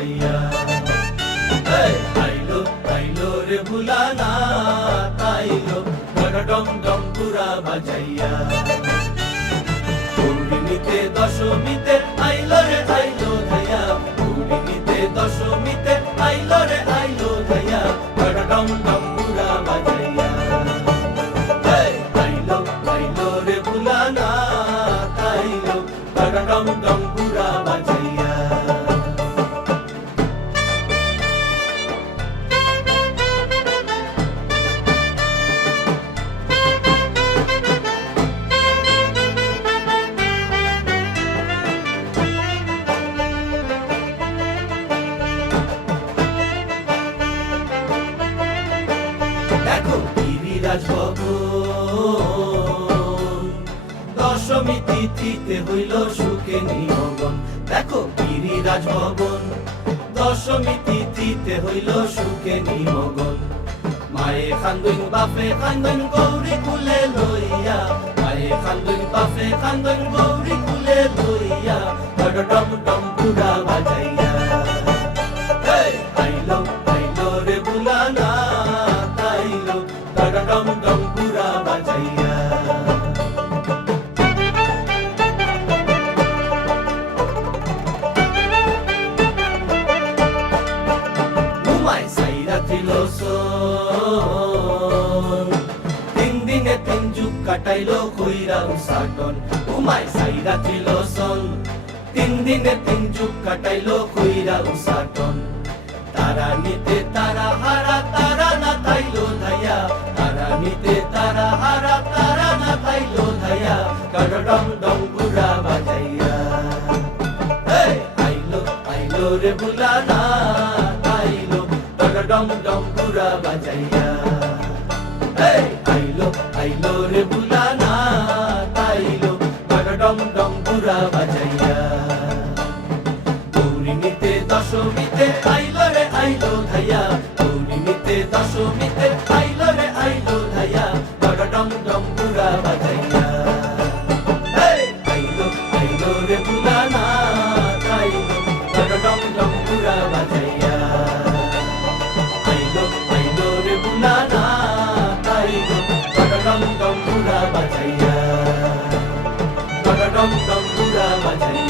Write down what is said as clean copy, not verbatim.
বাজাইয়া। আইলো আইলো রে ভুলানা আইলো ডম ডম পুরা বাজাইয়া। গৌরিনীতে দশমীতে আইলো রে আইলো ধাইয়া, গৌরিনীতে দশমীতে আইলো রে আইলো ধাইয়া ডম ডম পুরা বাজাইয়া। আইলো আইলো রে ভুলানা আইলো ডম ডম পুরা বাজাইয়া। দেখো গিরিরাজ ভবন দশমী তিথিতে হইল সুখে নিমগন। দেখো গিরিরাজ ভবন দশমী তিথিতে হইল সুখে নিমগন। মায়ে খান্দন বাপে খান্দন গৌরী কুলে লইয়া, মায়ে খান্দন বাপে খান্দন গৌরী কুলে লইয়া ডম ডম পুরা বাজাইয়া। আইলো আইলো রে বুলানা আইলো ডম ডম পুরা বাজাইয়া। ঘুমাই সাইরা তিলসন তিন দিনে তিন যুগ কাটাইলো কইরা উসাটন। ঘুমাই সাইরা তিলসন তিন দিনে তিন যুগ কাটাইলো কইরা উসাটন। তারা নিতে তারা হারা তারা না তাইলো ধাইয়া, তারা নিতে তারা হারা তারা না তাইলো ধাইয়া ডম ডম পুরা বাজাইয়া। আইলো আইলো রে বুলানা আইলো ডম ডম পুরা বাজাইয়া। আইলো আইলো রে বুলানা আইলো ডম ডম পুরা বাজাইয়া। গৌরিনীতে দশমীতে আইলো রে আইলো ধাইয়া, গৌরিনীতে দশমীতে আইলো রে আইলো ধাইয়া ডম ডম পুরা বাজাইয়া। আইলো আইলো রে বুলানা আইলো ডম ডম পুরা বাজাইয়া। আইলো আইলো রে বুলানা আইলো ডম ডম পুরা বাজাইয়া, ডম ডম পুরা বাজাইয়া।